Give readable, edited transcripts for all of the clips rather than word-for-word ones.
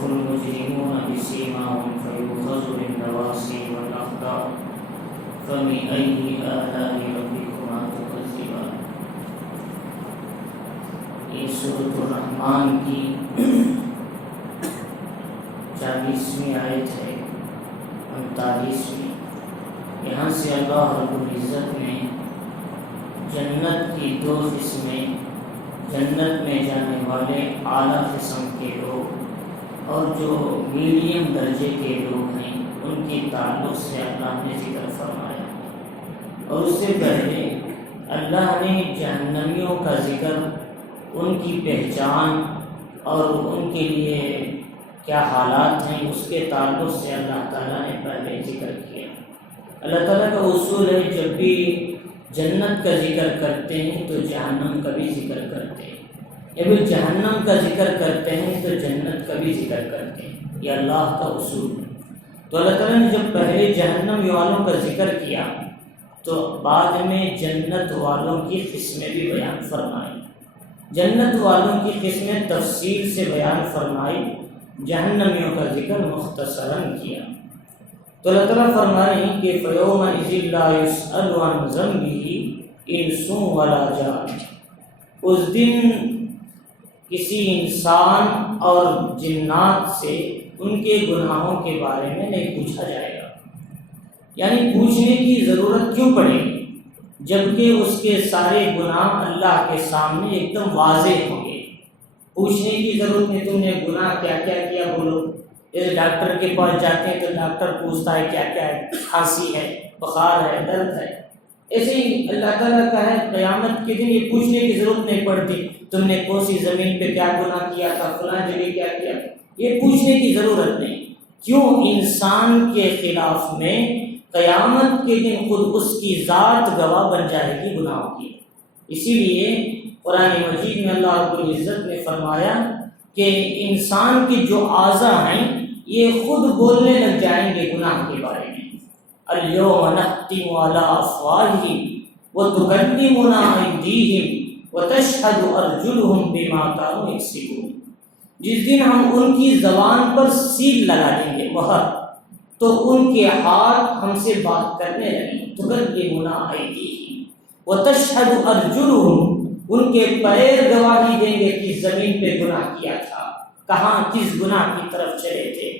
يعرف المجرمون بسيماهم فيؤخذ بالنواصي والأقدام فبأي آلاء ربكما تكذبان. یہ سورۃ الرحمن کی 40ویں آیت ہے، 39ویں. یہاں سے اللہ رب العزت نے جنت کی 2 قسمیں، جنت میں جانے والے اعلیٰ قسم کے لوگ اور جو میڈیم درجے کے لوگ ہیں ان کے تعلق سے اللہ نے ذکر فرمایا. اور اس سے پہلے اللہ نے جہنمیوں کا ذکر، ان کی پہچان اور ان کے لیے کیا حالات ہیں اس کے تعلق سے اللہ تعالیٰ نے پہلے ذکر کیا. اللہ تعالیٰ کا اصول ہے جب بھی جنت کا ذکر کرتے ہیں تو جہنم کا بھی ذکر کرتے ہیں، جب جہنم کا ذکر کرتے ہیں تو جنت کا بھی ذکر کرتے ہیں. یہ اللہ کا اصول ہے. تو اللہ تعالیٰ نے جب پہلے جہنم والوں کا ذکر کیا تو بعد میں جنت والوں کی قسمیں بھی بیان فرمائی. جنت والوں کی قسمیں تفصیل سے بیان فرمائی، جہنمیوں کا ذکر مختصراً کیا. تو اللہ تعالیٰ فرمائیں کہ فَيَوْمَئِذٍ لَا يُسْأَلُ عَنْ ذَنبِهِ إِنسٌ وَلَا جَانٌ. اس دن کسی انسان اور جنات سے ان کے گناہوں کے بارے میں نہیں پوچھا جائے گا. یعنی پوچھنے کی ضرورت کیوں پڑے گی جبکہ اس کے سارے گناہ اللہ کے سامنے ایک دم واضح ہوں گے. پوچھنے کی ضرورت نہیں تم نے گناہ کیا کیا کیا بولو. جیسے ڈاکٹر کے پاس جاتے ہیں تو ڈاکٹر پوچھتا ہے کیا کیا ہے، کھانسی ہے، بخار ہے، درد ہے. ایسے ہی اللہ تعالیٰ کا ہے قیامت کے دن یہ پوچھنے کی ضرورت نہیں پڑتی تم نے کون سی زمین پہ کیا گناہ کیا تھا، فلاں جگہ کیا کیا. یہ پوچھنے کی ضرورت نہیں. کیوں؟ انسان کے خلاف میں قیامت کے دن خود اس کی ذات گواہ بن جائے گی گناہوں کی. اسی لیے قرآن مجید میں اللہ رب العزت نے فرمایا کہ انسان کی جو اعضاء ہیں یہ خود بولنے لگ جائیں گے گناہ کے بارے میں. اليوم نختم على افواہہم وتکلمنا ایدیہم وتشہد ارجلہم بما کانوا یکسبون. جس دن ہم ان کی زبان پر سیل لگا دیں گے، مہر، تو ان کے ہاتھ ہم سے بات کرنے لگیں. تکلمنا ایدیہم وتشہد ارجلہم، ان کے پیر گواہی دیں گے کہ زمین پہ گناہ کیا تھا، کہاں کس گناہ کی طرف چلے تھے.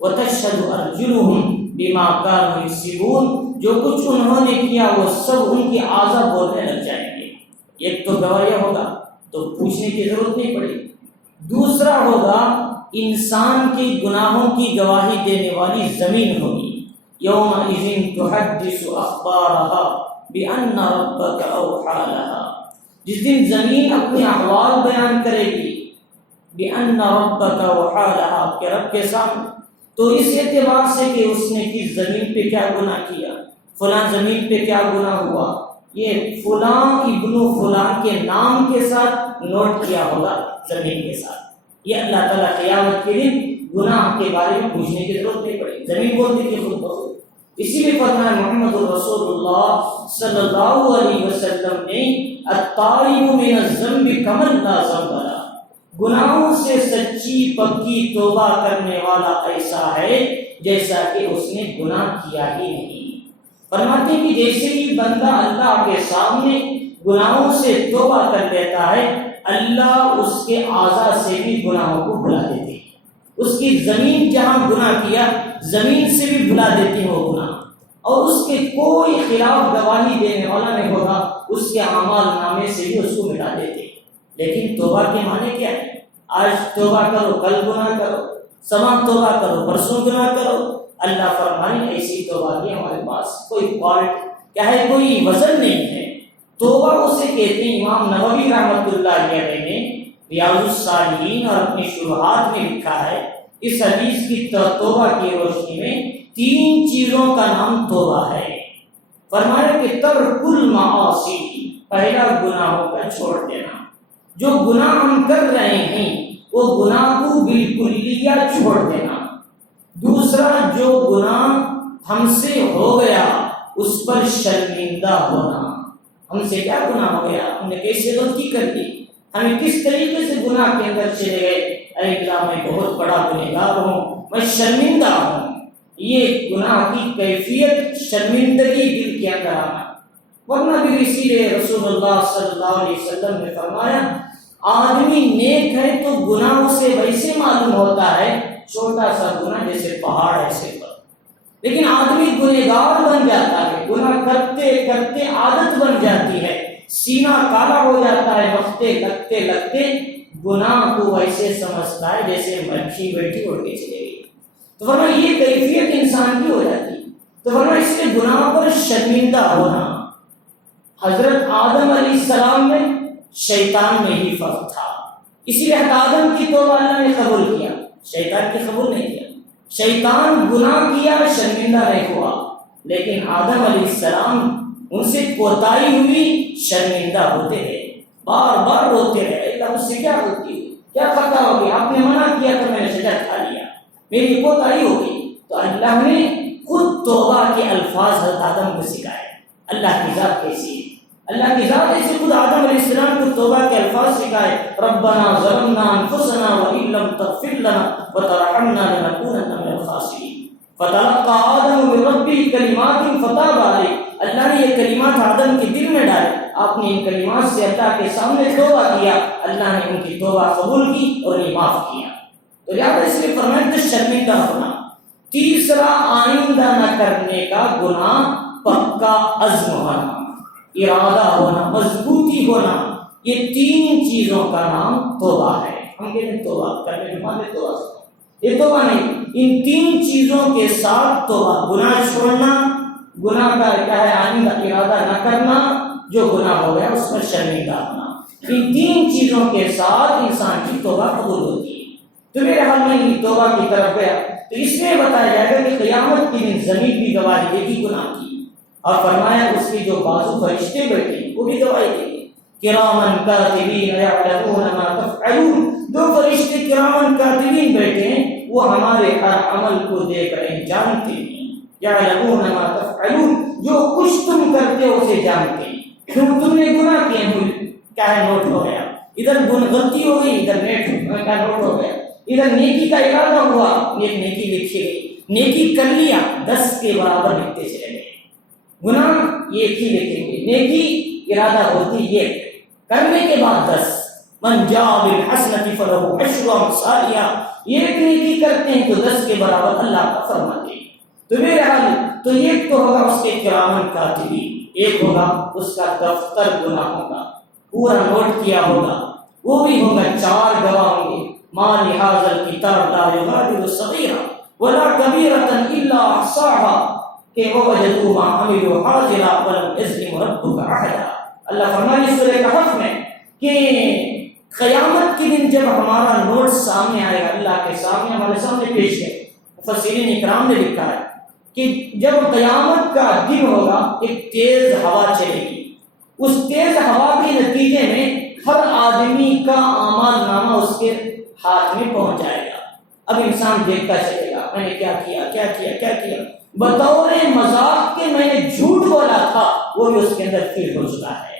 وتشہد ارجلہم بما کانوا یکسبون، جو کچھ انہوں نے کیا وہ سب ان کی اعضاء بولنے لگ جائیں گے. ایک تو گواہی ہوگا تو پوچھنے کی ضرورت نہیں پڑے. دوسرا ہوگا انسان کے گناہوں کی گواہی دینے والی زمین ہوگی. یومئذ تحدث اخبارها بان ربک اوحی لها. جس دن زمین اپنے احوال بیان کرے گی، بِأَنَّ رَبَّكَ وَحَالَهَا، کہ رب کے سامنے. تو اس اعتبار سے کہ اس نے کس زمین پہ کیا گناہ کیا، فلاں زمین پہ کیا گناہ ہوا، یہ فلاں ابن فلاں کے نام کے ساتھ نوٹ کیا ہوگا زمین کے ساتھ. یہ اللہ تعالیٰ قیامت کے دن گناہ کے بارے میں پوچھنے کی ضرورت نہیں پڑے، زمین بولتی تھی خود بخود. اسی لیے فرمایا محمد رسول اللہ صلی اللہ علیہ وسلم نے الطائب من الذنب کمن لا ذنب له، گناہوں سے سچی پکی توبہ کرنے والا ایسا ہے جیسا کہ اس نے گناہ کیا ہی نہیں. فرماتے کہ جیسے ہی بندہ اللہ کے سامنے گناہوں سے توبہ کر لیتا ہے، اللہ اس کے اعضاء سے بھی گناہوں کو بھلا دیتے ہیں. اس کی زمین جہاں گناہ کیا زمین سے بھی بھلا دیتی ہے وہ گناہ، اور اس کے کوئی خلاف گواہی دینے والا نہیں ہوگا، اس کے اعمال نامے سے بھی اس کو مٹا دیتے. لیکن توبہ کے معنی کیا ہے؟ آج توبہ کرو، کل گناہ کرو، سما توبہ کرو، پرسوں گناہ کرو. اللہ فرمائے ایسی توبہ کی ہمارے پاس کوئی فالٹ کیا ہے، کوئی وزن نہیں ہے. توبہ اسے کہتے ہیں. امام نووی رحمۃ اللہ علیہ نے ریاض الصالحین اور اپنی شروحات میں لکھا ہے اس حدیث کی توبہ کی روشنی میں 3 چیزوں کا نام توبہ ہے. فرمایا کہ ترک المعاصی، پہلا گناہوں کا چھوڑ دینا. جو گناہ ہم کر رہے ہیں وہ گناہ کو بالکلیہ چھوڑ دینا. دوسرا جو گناہ ہم سے ہو گیا اس پر شرمندہ ہونا. ہم سے کیا گناہ ہو گیا، ہم نے کیسے غلطی کر دی، ہمیں کس طریقے سے گناہ کے اندر چلے گئے، اے اللہ میں بہت بڑا گنہگار ہوں، میں شرمندہ ہوں۔ یہ گناہ کی کیفیت شرمندگی دل کے اندر آنا، ورنہ بھی اسی لیے رسول اللہ صلی اللہ علیہ وسلم نے فرمایا آدمی نیک ہے تو گناہوں سے ویسے معلوم ہوتا ہے چھوٹا سا گناہ جیسے پہاڑ ایسے پر، لیکن آدمی گنہگار بن جاتا ہے، گناہ کرتے کرتے عادت بن جاتی ہے، سینہ کالا ہو جاتا ہے، وقتے لگتے لگتے گناہ کو ویسے سمجھتا ہے جیسے مچھی بیٹھی اڑ کے چلے گئی۔ تو ورنہ یہ کیفیت انسان کی ہو جاتی ہے۔ تو ورنہ اس کے گناہ پر شرمندہ ہونا، حضرت آدم علیہ السلام میں شیطان میں ہی فرق تھا، اسی لیے آدم کی توبہ اللہ نے قبول کیا، شیطان کی قبول نہیں کیا۔ شیطان گناہ کیا شرمندہ نہیں ہوا، لیکن آدم علیہ السلام ان سے کوتاہی ہوئی شرمندہ ہوتے رہے، بار بار روتے رہے، اللہ مجھ سے کیا غلطی ہوئی، کیا خطا ہو گیا، آپ نے منع کیا تو میں نے سجا کھا لیا، میری کوتاہی ہو گئی۔ تو اللہ نے خود توبہ کے الفاظ حضرت آدم کو سکھائے۔ اللہ کی ذات کیسی ہے، اللہ کی ذات ایسے خود آدم علیہ السلام کو توبہ کے الفاظ سکھائے، ربنا ظلمنا انفسنا وان لم تغفر لنا وترحمنا لنکونن من الخاسرین فتلقى آدم من ربه کلمات فتاب علیہ۔ اللہ نے یہ کلمات آدم کے دل میں ڈالے، آپ نے ان کلمات سے اللہ کے سامنے توبہ کیا، اللہ نے ان کی توبہ قبول کی اور انہیں معاف کیا۔ تو لہٰذا اس لیے فرمایا کہ شرمندہ ہونا۔ تیسرا آئندہ نہ کرنے کا گناہ پکا عزم ہونا، ارادہ ہونا، مضبوطی ہونا، یہ تین چیزوں کا نام توبہ ہے۔ ہم کہتے ہیں توبہ کرنے کے بعد توبہ، یہ توبہ نہیں، ان تین چیزوں کے ساتھ توبہ، گناہ چھوڑنا، گناہ کا کیا ہے آئندہ ارادہ نہ کرنا، جو گناہ ہو گیا اس پر شرمندہ ہونا، ان تین چیزوں کے ساتھ انسان کی توبہ قبول ہوتی ہے۔ تو میرے حال میں یہ توبہ کی طرف گیا تو اس میں بتایا جائے گا کہ قیامت کے دن زمین بھی گواہی دے گی گناہ کی، اور فرمایا اس کی جو بازو فرشتے بیٹھے ہیں وہ بھی گواہی دیں گے، کرامن کاتبین یعلمون ما تفعلون، دو فرشتے کرامن کاتبین بیٹھے ہیں وہ ہمارے ہر عمل کو دیکھ رہے ہیں، جانتے ہیں، یعلمون ما تفعلون، جو کچھ تم کرتے ہو اسے جانتے ہیں، کیوں تم نے گناہ کیے ہوئے کیا ہے نوٹ ہو گیا، ادھر غلطی ہو گئی ادھر نوٹ ہو گیا، ادھر نیکی کا ارادہ ہوا نیکی لکھی گئی، نیکی کر لیا 10 کے برابر لکھتے چلے گئے، گناہ ایک ہی لکھیں گے، نیکی ارادہ ہوتی ایک، کرنے کے بعد 10، من جاء بالحسنۃ فلہ عشر امثالها، ایک نیکی کرتے ہیں تو 10 کے برابر اللہ کا فرماتے ہیں۔ تو میرے حال تو ایک تو ہوگا اس کے کرامن کاتبین، ایک ہوگا اس کا دفتر گناہوں کا پورا نوٹ کیا ہوگا، وہ بھی ہوگا 4 گواہ ہوں گے، ما لهذا الكتاب لا يغادر صغيرة ولا كبيرة إلا أحصاها کہ ووجدوا ما عملوا حاضرا ولم يظلم ربك أحدا۔ اللہ فرمانے سورہ کہف میں کہ قیامت کے دن جب ہمارا نوٹ سامنے آئے گا، اللہ کے سامنے ہمارے سامنے پیش ہے، مفسرین اکرام نے لکھا ہے کہ جب قیامت کا دن ہوگا ایک تیز ہوا چلے گی، اس تیز ہوا کے نتیجے میں ہر آدمی کا اعمال نامہ اس کے ہاتھ میں پہنچ جائے گا۔ اب انسان دیکھتا چلے گا میں نے کیا کیا کیا کیا کیا کیا، بطور مذاق کے میں نے جھوٹ بولا تھا وہ بھی اس کے اندر فیل ہو چکا ہے،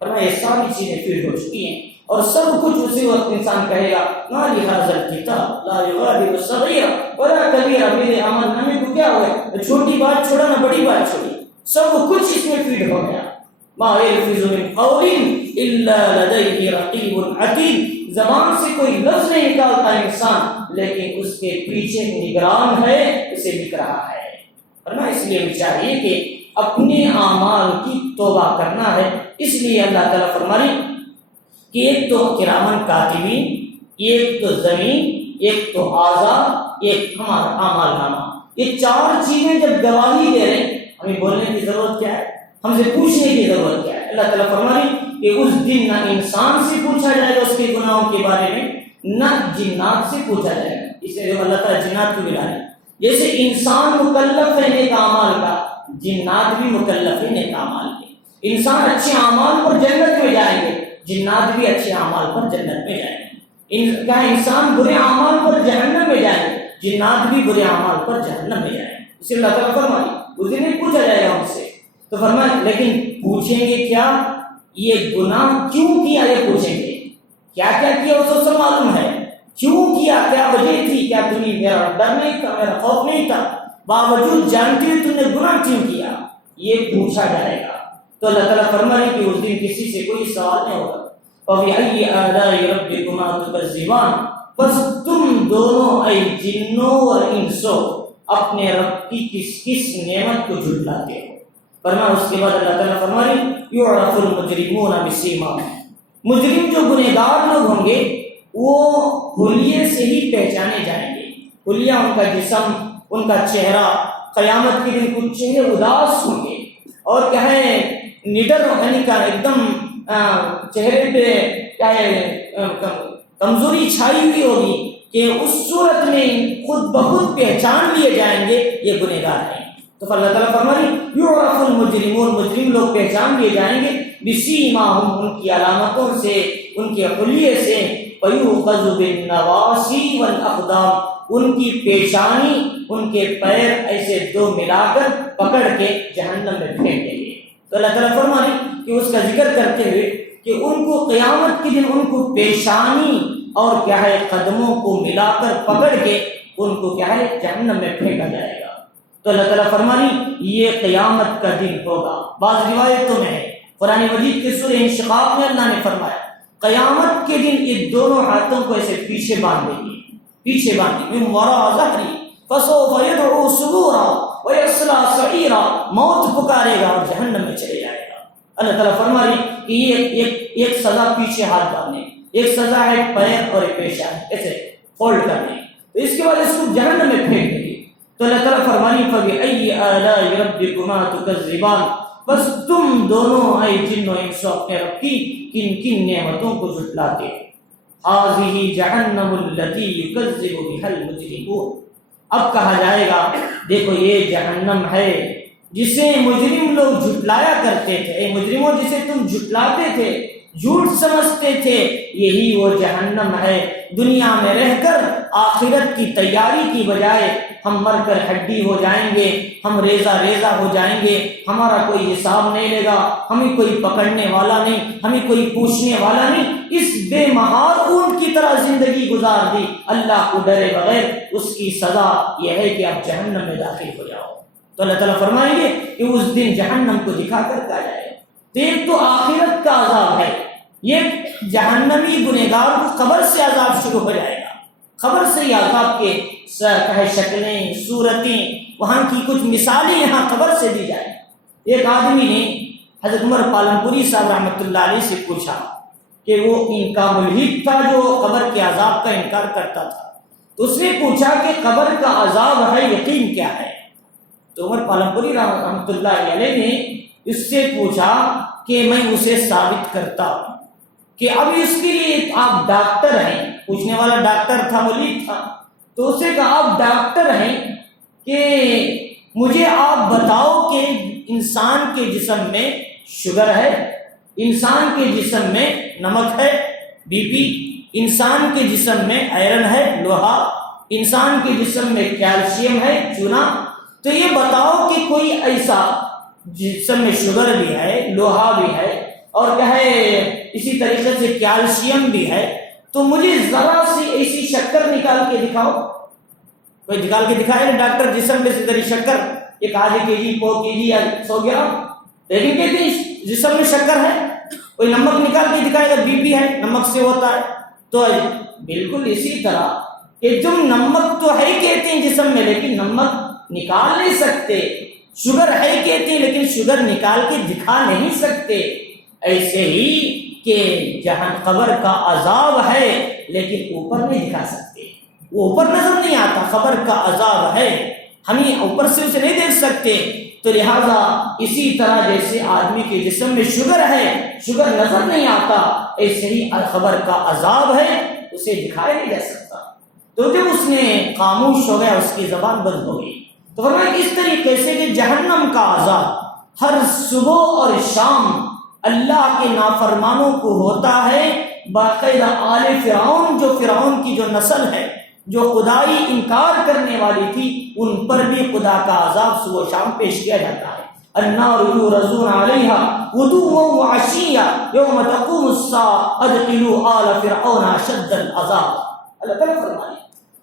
ورنہ یہ ساری چیزیں فیل ہو چکی ہیں، اور سب کچھ اسی وقت انسان کہے گا ما لهذا الكتاب لا يغادر صغيرة ولا كبيرة، میرے عمل نامے کو کیا ہوا، چھوٹی بات چھوڑا نہ بڑی بات چھوڑی، سب کچھ اس میں فیڈ ہو گیا۔ ما يلفظ من قول الا لديه رقيب عتيد، زبان سے کوئی لفظ نہیں نکالتا انسان لیکن اس کے پیچھے نگران ہے، اسے لکھ رہا ہے۔ ورنہ اس لیے چاہیے کہ اپنے اعمال کی توبہ کرنا ہے۔ اس لیے اللہ تعالیٰ فرمانے کہ ایک تو کرامن کاتبین، ایک تو زمین، ایک تو آزاد، ایک ہمارا اعمال نامہ، یہ 4 چیزیں جب گواہی دے رہے ہیں ہمیں بولنے کی ضرورت کیا ہے، ہم سے پوچھنے کی ضرورت کیا ہے۔ اللہ تعالیٰ فرمانے کہ اس دن نہ انسان سے پوچھا جائے گا اس کے گناہوں کے بارے میں، نہ جنات سے پوچھا جائے گا۔ اس لیے اللہ تعالیٰ جنات کو ملا ہے، جیسے انسان مکلف ہے نیک اعمال کا، جنات بھی مکلف ہے نیک اعمال کے۔ انسان اچھے اعمال پر جنت میں جائیں گے، جنات بھی اچھے اعمال پر جنت میں جائیں گے۔ انسان برے اعمال پر جہنم میں جائیں گے، جنات بھی برے اعمال پر جہنم میں جائیں گے۔ اس لیے اللہ تعالیٰ فرمائے اس دن نہیں پوچھا جائے گا ہم سے، تو فرمائے لیکن پوچھیں گے کیا، یہ گناہ کیوں کیا یہ پوچھیں گے، کیا کیا کیا اس کو سب معلوم ہے، کیوں کیا، کیا وجہ تھی، کیا تمہیں میرا ڈر نہیں تھا، میرا خوف نہیں تھا، باوجود جانتے ہوئے تم نے گناہ کیوں کیا، یہ پوچھا جائے گا۔ تو اللہ تعالیٰ فرمائے کہ اس دن کسی سے کوئی سوال نہیں ہوگا۔ فَبِأَيِّ آلَاءِ رَبِّكُمَا تُكَذِّبَانِ، بس تم دونوں اے جنوں اور انسوں اپنے رب کی کس کس نعمت کو جھٹلاتے ہو۔ فرمایا اس کے بعد اللہ تعالیٰ فرمائے یعرف المجرمون بسیماہم، مجرم جو گنہگار لوگ ہوں گے وہ حلیے سے ہی پہچانے جائیں گے۔ حلیہ ان کا جسم، ان کا چہرہ، قیامت کے دن کچھ چہرے اداس ہوں گے اور کیا ہے نڈر، یعنی کہ ایک دم چہرے پہ کیا ہے کمزوری چھائی ہوئی ہوگی کہ اس صورت میں خود بخود پہچان لیے جائیں گے یہ گنہگار ہیں۔ تو اللہ تعالیٰ فرمائے یعرف المجرمون، مجرم لوگ پہچان لیے جائیں گے بسیماہم، ان کی علامتوں سے، ان کے حلیے سے، فیؤخذ بالنواصی والاقدام، ان کی پیشانی، ان کے پیر ایسے دو ملا کر پکڑ کے جہنم میں پھینک دیں گے۔ تو اللہ تعالیٰ فرمائے کہ اس کا ذکر کرتے ہوئے کہ ان کو قیامت کے دن ان کو پیشانی اور کیا ہے قدموں کو ملا کر پکڑ کے ان کو کیا ہے جہنم میں پھینکا جائے گا۔ تو اللہ تعالیٰ فرمائے یہ قیامت کا دن ہوگا۔ بعض روایتوں میں ہے قرآن مجید کے سورہ انشقاق میں اللہ نے فرمایا قیامت کے دن یہ دونوں ہاتھوں کو ایسے پیچھے باندھ دیں گے، پیچھے باندھ دیں گے، من وراء ظہری فسوف یدعو ثبورا ویصلی سعیرا، موت پکارے گا اور جہنم میں چلے جائے گا۔ اللہ تعالیٰ فرمائے کہ یہ ایک سزا پیچھے ہاتھ باندھنے، ایک سزا ہے پیر اور ایک پیشانی ایسے فولڈ کرنے، تو اس کے بعد اس کو جہنم میں پھینک دیں گے۔ تو اللہ تعالیٰ فرمائے فَبِأَيِّ آلَاءِ رَبِّكُمَا تُكَذِّبَانِ، بس تم دونوں اے جن و انس اپنے رب کی کن کن نعمتوں کو جھٹلاتے ہو۔ هَذِهِ جَهَنَّمُ الَّتِي يُكَذِّبُ بِهَا الْمُجْرِمُونَ، اب کہا جائے گا دیکھو یہ جہنم ہے جسے مجرم لوگ جھٹلایا کرتے تھے، اے مجرموں جسے تم جھٹلاتے تھے، جھوٹ سمجھتے تھے، یہی وہ جہنم ہے۔ دنیا میں رہ کر آخرت کی تیاری کی بجائے ہم مر کر ہڈی ہو جائیں گے، ہم ریزہ ریزہ ہو جائیں گے، ہمارا کوئی حساب نہیں لے گا، ہمیں کوئی پکڑنے والا نہیں، ہمیں کوئی پوچھنے والا نہیں، اس بے مہار اونٹ کی طرح زندگی گزار دی اللہ کو ڈرے بغیر، اس کی سزا یہ ہے کہ آپ جہنم میں داخل ہو جاؤ۔ تو اللہ تعالیٰ فرمائیں گے کہ اس دن جہنم کو دکھا کر کہا جائے گا ایک تو آخرت کا عذاب ہے، یہ جہنمی گنہگار کو قبر سے عذاب شروع ہو جائے گا، قبر سے ہی عذاب کے شکلیں، صورتیں، وہاں کی کچھ مثالیں یہاں قبر سے دی جائیں۔ ایک آدمی نے حضرت عمر پالنپوری صاحب رحمۃ اللہ علیہ سے پوچھا کہ وہ ان کا ملحد تھا جو قبر کے عذاب کا انکار کرتا تھا، تو اس نے پوچھا کہ قبر کا عذاب ہے، یقین کیا ہے؟ تو عمر پالنپوری رحمۃ اللہ علیہ نے اس سے پوچھا کہ میں اسے ثابت کرتا ہوں کہ ابھی اس کے لیے آپ ڈاکٹر ہیں، پوچھنے والا ڈاکٹر تھا، ملحد تھا، تو اسے کہا آپ ڈاکٹر ہیں کہ مجھے آپ بتاؤ کہ انسان کے جسم میں شوگر ہے، انسان کے جسم میں نمک ہے بی پی، انسان کے جسم میں آئرن ہے لوہا، انسان کے جسم میں کیلشیم ہے چونا، تو یہ بتاؤ کہ کوئی ایسا جسم میں شوگر بھی ہے، لوہا بھی ہے اور کیا ہے اسی طریقے سے کیلشیم بھی ہے، تو مجھے ذرا سی ایسی شکر نکال کے دکھاؤ۔ کوئی نکال کے دکھائے نا ڈاکٹر جسم میں سے ذری شکر، ایک آدھے کے جی، پو کے جی یا 100 گرام، لیکن کہتے ہیں جسم میں شکر ہے۔ کوئی نمک نکال کے دکھائے گا، بی پی ہے، نمک سے ہوتا ہے۔ تو بالکل اسی طرح کہ تم نمک تو ہے کہتے ہیں جسم میں، لیکن نمک نکال نہیں سکتے، شوگر ہے کہتے ہیں لیکن شوگر نکال کے دکھا نہیں سکتے۔ ایسے ہی کہ جہاں قبر کا عذاب ہے لیکن اوپر نہیں دکھا سکتے، وہ اوپر نظر نہیں آتا، قبر کا عذاب ہے، ہمیں اوپر سے اسے نہیں دیکھ سکتے۔ تو لہذا اسی طرح جیسے آدمی کے جسم میں شوگر ہے، شوگر نظر نہیں آتا، ایسے ہی قبر کا عذاب ہے، اسے دکھایا نہیں جا سکتا۔ تو جب اس نے خاموش ہو گیا، اس کی زبان بند ہو گئی، تو فرمایا اس طریقے سے کہ جہنم کا عذاب ہر صبح اور شام اللہ کے نافرمانوں کو ہوتا ہے۔ باقاعدہ آل فرعون، جو فرعون کی جو نسل ہے، جو خدائی انکار کرنے والی تھی، ان پر بھی خدا کا عذاب صبح و شام پیش کیا جاتا ہے۔ النار یعرضون علیہا غدوا وعشیا یوم تقوم الساعۃ ادخلوا آل فرعون اشد العذاب۔ اللہ تعالیٰ فرمائے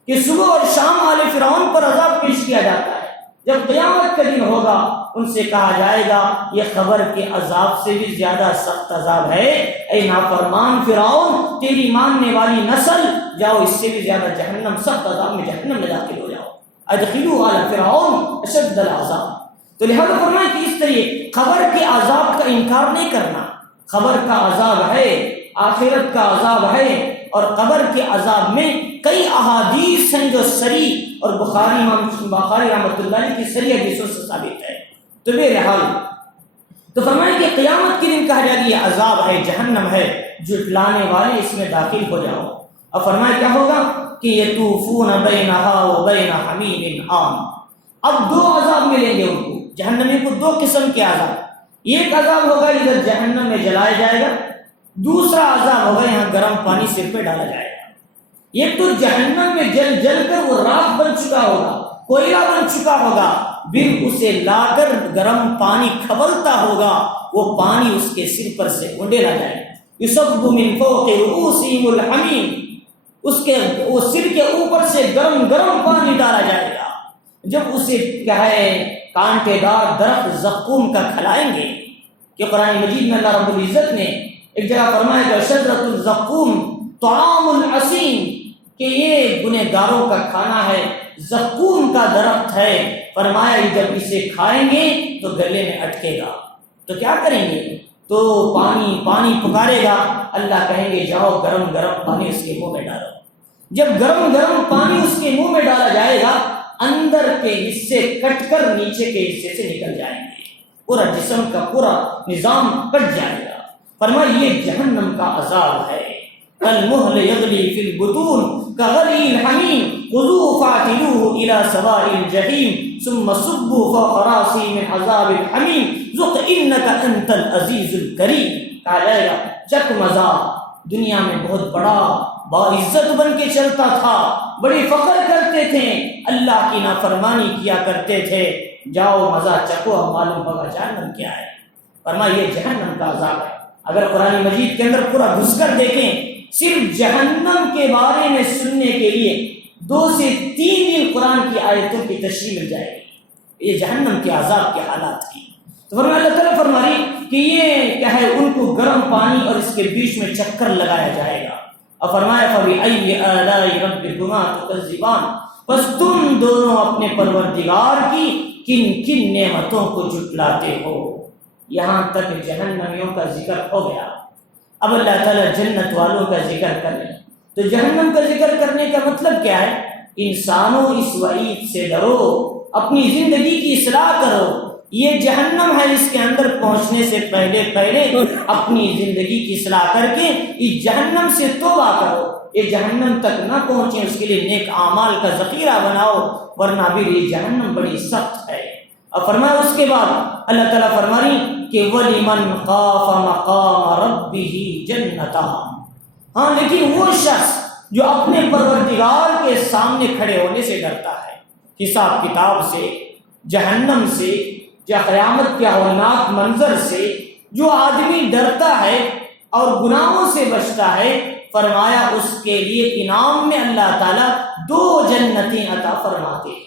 کہ صبح اور شام آل فرعون پر عذاب پیش کیا جاتا ہے۔ جب قیامت کا دن ہوگا ان سے کہا جائے گا یہ خبر کے عذاب سے بھی زیادہ سخت عذاب ہے، اے نافرمان فرعون، تیری ماننے والی نسل، جاؤ اس سے بھی زیادہ جہنم، سخت عذاب میں جہنم میں داخل ہو جاؤ، ادخلوا آل فرعون اشد العذاب۔ تو لہذا فرمایا کہ اس طرح خبر کے عذاب کا انکار نہیں کرنا، خبر کا عذاب ہے، آخرت کا عذاب ہے، اور قبر کے عذاب میں کئی احادیث ہیں جو صریح اور بخاری رحمۃ اللہ علیہ کی صریح حدیثوں سے ثابت ہے۔ تو بہرحال تو فرمایا کہ قیامت کے دن کہا جائے گا یہ عذاب ہے، جہنم ہے، جھٹلانے والے اس میں داخل ہو جاؤ۔ اور فرمایا کیا ہوگا کہ یطوفون بینہا و بین حمیم آن، اب دو عذاب ملیں گے ان کو، جہنمی کو دو قسم کے عذاب، ایک عذاب ہوگا ادھر جہنم میں جلایا جائے گا، دوسرا عذاب ہوگا یہاں گرم پانی سر پہ ڈالا جائے گا۔ ایک تو جہنم میں جل جل کر وہ راکھ بن چکا ہوگا، کوئلہ بن چکا ہوگا، پھر اسے لا کر گرم پانی کھولتا ہوگا، وہ پانی اس کے سر پر سے اونڈیلا جائے گا، یصب من فوق رؤوسہم الحمیم، اس کے وہ سر کے اوپر سے گرم گرم پانی ڈالا جائے گا۔ جب اسے کیا ہے کانٹے دار درخت زقوم کا کھلائیں گے، کہ قرآن مجید میں اللہ رب العزت نے ایک جگہ فرمایا کہ شجرۃ الزقوم طعام الاسیم، کہ یہ گنہگاروں کا کھانا ہے، زقوم کا درخت ہے۔ فرمایا جب اسے کھائیں گے تو گلے میں اٹکے گا، تو کیا کریں گے؟ تو پانی پانی پکارے گا، اللہ کہیں گے جاؤ گرم گرم پانی اس کے منہ میں ڈالو۔ جب گرم گرم پانی اس کے منہ میں ڈالا جائے گا، اندر کے حصے کٹ کر نیچے کے حصے سے نکل جائیں گے، پورا جسم کا پورا نظام کٹ جائے گا۔ فرمایا یہ جہنم کا عذاب ہے، کالمہل یغلی فی البطون کغلی الحمیم خذوہ فاعتلوہ الی سواء الجحیم ثم صبوا فوق راسہ من عذاب الحمیم ذق انک انت العزیز الکریم۔ کہا جائے گا چک مزہ، دنیا میں بہت بڑا باعزت بن کے چلتا تھا، بڑی فخر کرتے تھے، اللہ کی نافرمانی کیا کرتے تھے، جاؤ مزہ چکو، اب معلوم ہوگا جہنم کیا ہے۔ فرمایا یہ جہنم کا عذاب ہے۔ اگر قرآن مجید کے اندر پورا گھس کر دیکھیں، صرف جہنم کے بارے میں سننے کے لیے 2 سے 3 دن قرآن کی آیتوں کی تشریح مل جائے گی، یہ جہنم کے عذاب کے حالات کی۔ تو فرمایا اللہ تعالیٰ فرما رہی کہ یہ کیا ہے، ان کو گرم پانی اور اس کے بیچ میں چکر لگایا جائے گا، اور فرمایا فَبِأَيِّ آلَاءِ رَبِّكُمَا تُكَذِّبَانِ، بس تم دونوں اپنے پروردگار کی کن کن نعمتوں کو جھٹلاتے ہو۔ یہاں تک جہنمیوں کا ذکر ہو گیا، اب اللہ تعالیٰ جنت والوں کا ذکر کر رہے ہیں۔ تو جہنم کا ذکر کرنے کا مطلب کیا ہے؟ انسانوں اس وعید سے ڈرو، اپنی زندگی کی اصلاح کرو، یہ جہنم ہے، اس کے اندر پہنچنے سے پہلے اپنی زندگی کی اصلاح کر کے اس جہنم سے توبہ کرو، یہ جہنم تک نہ پہنچے اس کے لیے نیک اعمال کا ذخیرہ بناؤ، ورنہ بھی یہ جہنم بڑی سخت ہے۔ اور فرمایا اس کے بعد اللہ تعالیٰ فرما رہی کہ وَلِمَنْ خَافَ مَقَامَ رَبِّهِ جَنَّتَانِ، ہاں لیکن وہ شخص جو اپنے پروردگار کے سامنے کھڑے ہونے سے ڈرتا ہے، حساب کتاب سے، جہنم سے، یا قیامت کے ہولناک منظر سے، جو آدمی ڈرتا ہے اور گناہوں سے بچتا ہے، فرمایا اس کے لیے انعام میں اللہ تعالیٰ 2 جنتیں عطا فرماتے ہیں۔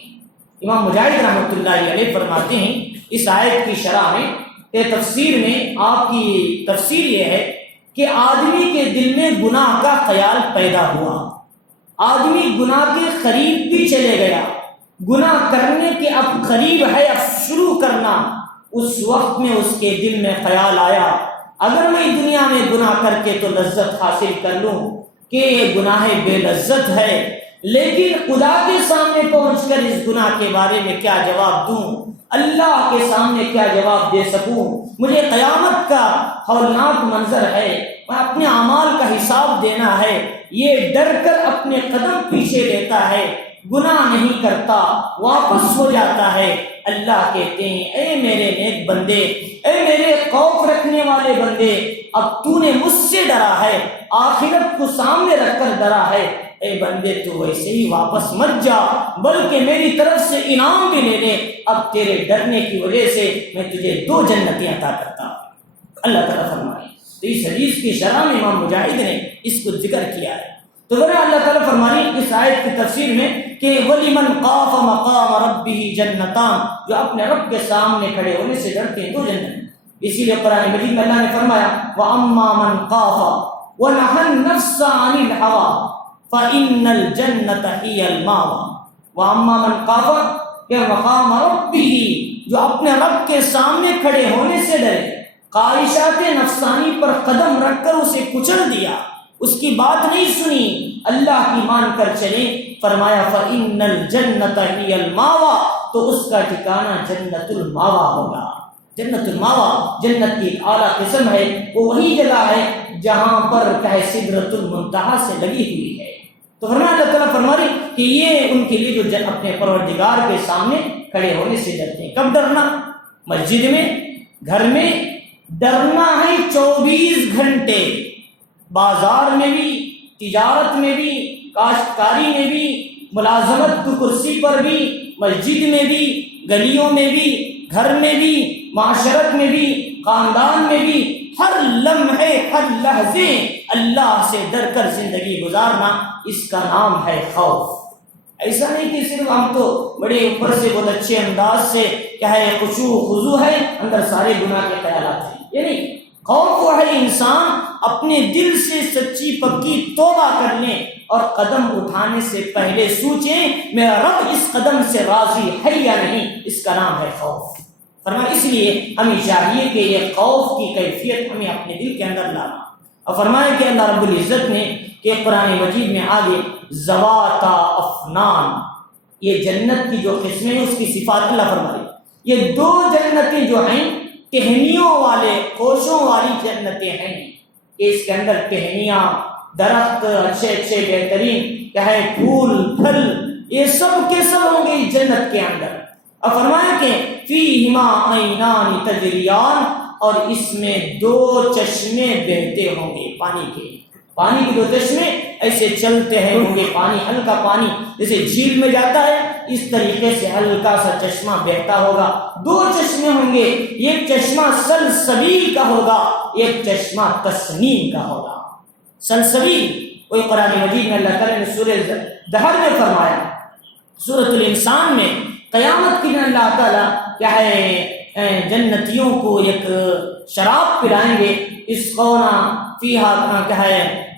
امام مجاہد رحمۃ اللہ علیہ فرماتے ہیں اس آیت کی شرح میں کہ تفسیر میں آپ کی تفسیر یہ ہے کہ آدمی کے دل میں گناہ کا خیال پیدا ہوا، آدمی گناہ کے قریب بھی چلے گیا، گناہ کرنے کے اب قریب ہے، اب شروع کرنا، اس وقت میں اس کے دل میں خیال آیا اگر میں دنیا میں گناہ کر کے تو لذت حاصل کر لوں کہ یہ گناہ بے لذت ہے، لیکن خدا کے سامنے پہنچ کر اس گناہ کے بارے میں کیا جواب دوں، اللہ کے سامنے کیا جواب دے سکوں، مجھے قیامت کا ہولناک منظر ہے، میں اپنے اعمال کا حساب دینا ہے، یہ ڈر کر اپنے قدم پیچھے لیتا ہے، گناہ نہیں کرتا، واپس ہو جاتا ہے۔ اللہ کہتے ہیں اے میرے نیک بندے، اے میرے خوف رکھنے والے بندے، اب تو نے مجھ سے ڈرا ہے، آخرت کو سامنے رکھ کر ڈرا ہے، اے بندے تو ویسے ہی واپس مت جا، بلکہ میری طرف سے انعام بھی لے لے، اب تیرے ڈرنے کی وجہ سے میں تجھے 2 جنتیں عطا کرتا ہوں۔ اللہ تعالیٰ فرمائے، تو اس حدیث کی شرح میں امام مجاہد نے اس کو ذکر کیا ہے۔ تو ذرا اللہ تعالیٰ فرمانی اس آیت کی تفسیر میں کہ وَلِمَنْ خَافَ مَقَامَ رَبِّهِ جَنَّتَانِ، جو اپنے رب کے سامنے کھڑے ہونے سے ڈرتے ہیں 2 جنت۔ اسی لیے قرآن مجید میں اللہ نے فرمایا وَأَمَّا مَنْ خَافَ وَنَهَى النَّفْسَ عَنِ الْهَوَىٰ فَإِنَّ الْجَنَّةَ هِيَ الْمَأْوَىٰ۔ وَأَمَّا مَنْ خَافَ کہ مقام ربِّهِ، جو اپنے رب کے سامنے کھڑے ہونے سے ڈرے، خواہشات نفسانی پر قدم رکھ کر اسے کچل دیا، اس کی بات نہیں سنی، اللہ کی مان کر چلے، فرمایا فَإِنَّ الْجَنَّةَ هِيَ الْمَأْوَىٰ، تو اس کا ٹھکانہ جنت الماوا ہوگا۔ جنت الماوا جنت کی اعلیٰ قسم ہے، وہ وہی جگہ ہے جہاں پر سدرۃ المنتہا سے لگی ہوئی ہے۔ تو فرمایا اللہ تعالیٰ فرما رہی کہ یہ ان کے لیے جو اپنے پروردگار کے سامنے کھڑے ہونے سے ڈرتے ہیں۔ کب ڈرنا؟ مسجد میں، گھر میں ڈرنا ہے 24 گھنٹے، بازار میں بھی، تجارت میں بھی، کاشتکاری میں بھی، ملازمت کی کرسی پر بھی، مسجد میں بھی، گلیوں میں بھی، گھر میں بھی، معاشرت میں بھی، خاندان میں بھی، ہر لمحے ہر لحظے اللہ سے ڈر کر زندگی گزارنا، اس کا نام ہے خوف۔ ایسا نہیں کہ صرف ہم تو بڑے اوپر سے بہت اچھے انداز سے خشوع و خضوع ہے، اندر سارے گناہ کے خیالات ہیں، یہ نہیں۔ خوف وہ ہے انسان اپنے دل سے سچی پکی توبہ کر لیں اور قدم اٹھانے سے پہلے سوچیں میرا رب اس قدم سے راضی ہے یا نہیں، اس کا نام ہے خوف۔ فرمایا اس لیے ہمیں چاہیے کہ یہ خوف کی کیفیت ہمیں اپنے دل کے اندر لانا۔ اور فرمایا کہ اللہ رب العزت نے کہ قرآن مجید میں آگے ذواتا افنان، یہ جنت کی جو قسمیں ہیں اس کی صفات اللہ فرمائے، یہ 2 جنتیں جو ہیں ٹہنیوں والے خوشوں والی جنتیں ہیں، کہ اس کے اندر ٹہنیاں، درخت اچھے اچھے بہترین پھول پھل، یہ سب کے سب ہوں گے جنت کے اندر۔ اور فرمایا کہ فیہما عینان تجریان، اور اس میں 2 چشمے بہتے ہوں گے پانی کے 2 چشمے ایسے چلتے ہیں، ہوں گے پانی، ہلکا پانی جیسے جھیل میں جاتا ہے اس طریقے سے ہلکا سا چشمہ بہتا ہوگا۔ 2 چشمے ہوں گے، ایک چشمہ سلسبیل کا ہوگا، ایک چشمہ تسنیم کا ہوگا۔ سلسبیل کوئی قرآن مجید میں اللہ تعالیٰ نے سورہ دہر میں فرمایا، سورۃ الانسان میں قیامت کے دن اللہ تعالیٰ جنتیوں کو ایک شراب پلائیں گے، اس قونا فیہا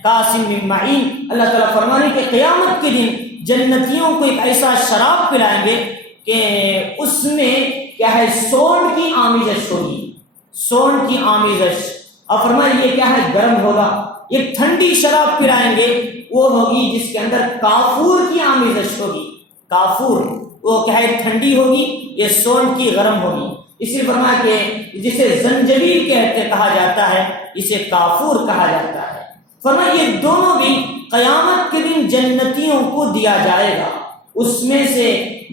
قاسم من معین، اللہ تعالیٰ فرمانے کہ قیامت کے دن جنتیوں کو ایک ایسا شراب پلائیں گے کہ اس میں سونڈ کی آمیزش ہوگی، سونڈ کی آمیزش۔ اور فرمایا یہ کیا ہے؟ گرم ہوگا۔ ایک ٹھنڈی شراب پلائیں گے، وہ ہوگی جس کے اندر کافور کی آمیزش ہوگی، کافور وہ ٹھنڈی ہوگی، یہ سونڈ کی گرم ہوگی۔ اس لیے فرمایا کہ جسے زنجبیل کہا جاتا ہے، اسے کافور کہا جاتا ہے۔ فرمایا یہ دونوں بھی قیامت کے دن جنتیوں کو دیا جائے گا، اس میں سے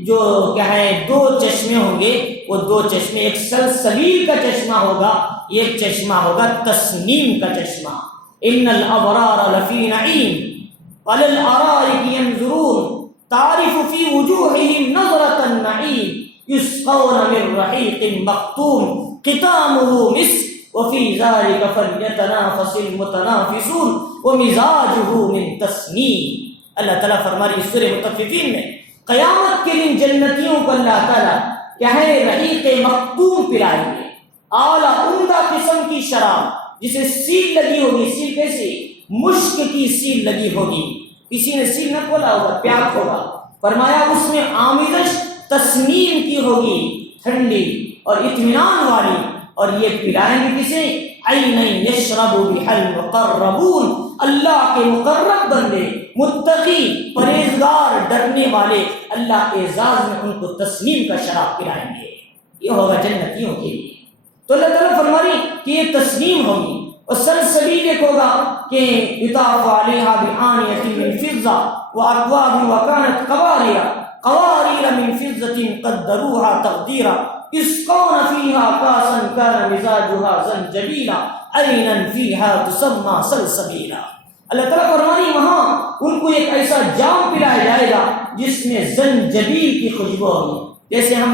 جو 2 چشمے ہوں گے، وہ 2 چشمے، ایک سلسبیل کا چشمہ ہوگا، ایک چشمہ ہوگا تسنیم کا چشمہ۔ ان الابرار لفی نعیم علی الارائک ینظرون تعرف فی وجوہہم نظرۃ النعیم یسقون من رحیق مختوم ختامہ مسک وفی ذلک فلیتنافس المتنافسون ومزاجہ من تسنیم۔ اللہ تعالیٰ فرما رہی سورہ مطففین میں قیامت کے دن جنتیوں کو اللہ تعالیٰ رحیق مختوم پلائیں گے، اعلیٰ عمدہ قسم کی شراب جسے سیل لگی ہوگی، سیل کیسی؟ مشک کی سیل لگی ہوگی، کسی نے سیل نہ کھولا ہوگا، پیاک ہوگا۔ فرمایا اس میں آمیزش تسنیم کی ہوگی، ٹھنڈی اور اطمینان والی، اور یہ پلائیں گے کسے؟ عین یشرب بہا المقربون، اللہ کے مقرب بندے، متقی، پرہیزگار، ڈرنے والے، اللہ اعزاز میں ان کو تسنیم کا شراب پلائیں گے۔ یہ ہوگا جنتیوں کے لیے۔ تو اللہ تعالیٰ فرما رہی کہ یہ تسنیم ہوگی، اور سلسبیل ایک ہوگا کہ یطاف علیہا بآنیۃ من فضہ واکواب وکانت قواریر من فضۃ قدروها تقدیرا یسقون فیہا کاسا کان مزاجها زنجبیلا عینا فیہا تسمى سلسبیلا۔ اللہ تعالیٰ فرما رہی وہاں ان کو ایک ایسا جام پلایا جائے گا جس میں زنجبیل کی خوشبو ہوگی۔ جیسے ہم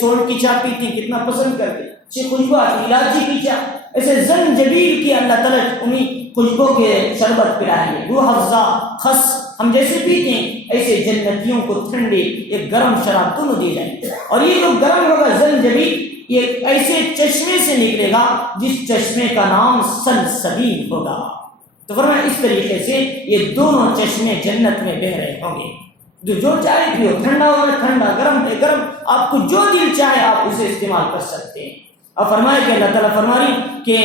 سونڈ کی چائے پیتے ہیں، کتنا پسند کرتے ہیں، اچھی خوشبو آتی، الائچی کی چائے ایسے زنجبیل کی اللہ تعالیٰ انہیں خوشبو کے شربت پلائیں گے، روح افزا خس ہم جیسے پیتے ہیں ایسے جنتیوں کو ٹھنڈی ایک گرم شراب دونوں دی جائیں گے، اور یہ جو گرم ہوگا زنجبیل یہ ایسے چشمے سے نکلے گا جس چشمے کا نام سلسبیل ہوگا۔ تو فرمایا اس طریقے سے یہ دونوں چشمے جنت میں بہ رہے ہوں گے، جو چاہے پیو، ٹھنڈا ہوگا ٹھنڈا، گرم ہے گرم، آپ کو جو دل چاہے آپ اسے استعمال کر سکتے ہیں۔ اور فرمایا کہ اللہ تعالیٰ فرما رہی کہ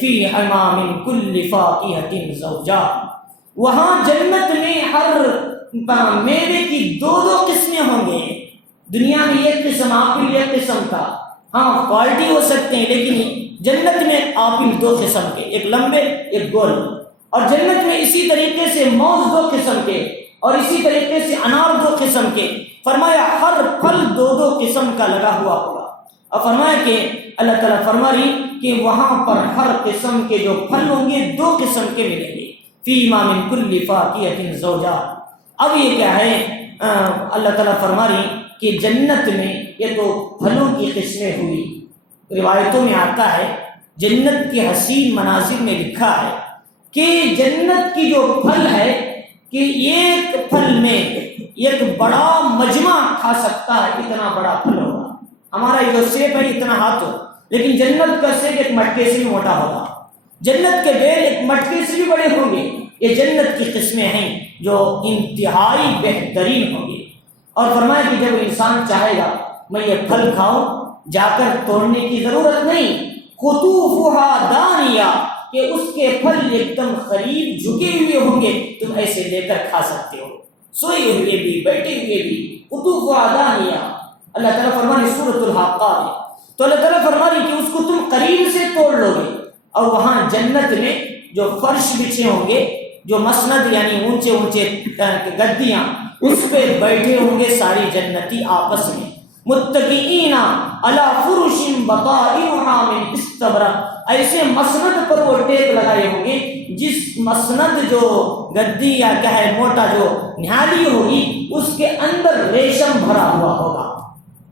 فیہما من کل فاکہۃ زوجان، وہاں جنت میں ہر میوے کی دو قسمیں ہوں گے۔ دنیا میں ایک قسم آپل ایک قسم کا، ہاں کوالٹی ہو سکتے ہیں، لیکن جنت میں آپل دو قسم کے، ایک لمبے ایک گول، اور جنت میں اسی طریقے سے موز دو قسم کے، اور اسی طریقے سے انار دو قسم کے۔ فرمایا ہر پھل دو قسم کا لگا ہوا ہوگا، اور فرمایا کہ اللہ تعالیٰ فرما رہی کہ وہاں پر ہر قسم کے جو پھل ہوں گے دو قسم کے ملیں گے۔ فیہما من کل فاکہۃ زوجان، اب یہ کیا ہے؟ اللہ تعالیٰ فرما رہی کہ جنت میں یہ تو پھلوں کی قسمیں ہوئی۔ روایتوں میں آتا ہے، جنت کے حسین مناظر میں لکھا ہے کہ جنت کی جو پھل ہے کہ ایک پھل میں ایک بڑا مجمع کھا سکتا ہے، اتنا بڑا پھل ہوگا۔ ہمارا یہ جو سیب ہے اتنا ہاتھ ہو، لیکن جنت کا سیب ایک مٹکے سے بھی موٹا ہوگا، جنت کے بیل ایک مٹکے سے بھی بڑے ہوں گے۔ یہ جنت کی قسمیں ہیں جو انتہائی بہترین ہوں گی۔ اور فرمایا کہ جب انسان چاہے گا میں یہ پھل کھاؤں، جا کر توڑنے کی ضرورت نہیں، قطوفها دانیہ، کہ اس کے پھل ایک دم قریب جھکے ہوئے ہوں گے، تم ایسے لے کر کھا سکتے ہو، سوئے ہوئے بھی بیٹھے ہوئے بھی، قطوفها دانیہ۔ اللہ تعالیٰ فرمانے سورۃ الحاقہ میں، تو اللہ تعالیٰ فرمانے کہ اس کو تم قریب سے توڑ لو گے، اور وہاں جنت میں جو فرش بچھے ہوں گے، جو مسند یعنی اونچے اونچے گدیاں، اس پہ بیٹھے ہوں گے ساری جنتی آپس میں، متکئین علی فرش بطائنها من استبرق، ایسے مسند پر وہ ٹیک لگائے ہوں گے جس مسند جو گدی یا کیا ہے موٹا جو نہالی ہوگی اس کے اندر ریشم بھرا ہوا ہوگا۔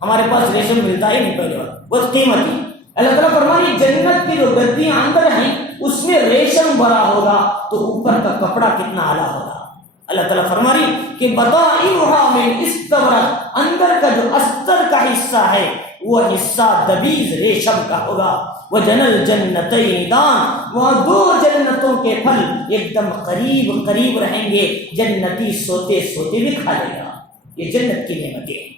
ہمارے پاس ریشم ملتا ہی نہیں پہلے وقت، بہت قیمتی۔ اللہ تعالیٰ فرمانی جنت کی جو گدیاں اندر ہیں اس میں ریشم بھرا ہوگا، تو اوپر کا کپڑا کتنا اعلیٰ ہوگا۔ اللہ تعالیٰ فرما رہی کہ بطائنها من استبرق، اندر کا جو استر کا حصہ ہے وہ حصہ دبیز ریشم کا ہوگا۔ وجنى الجنتین دان، وہاں دو جنتوں کے پھل ایک دم قریب قریب رہیں گے، جنتی سوتے سوتے بھی کھا لے گا۔ یہ جنت کی نعمتیں ہیں۔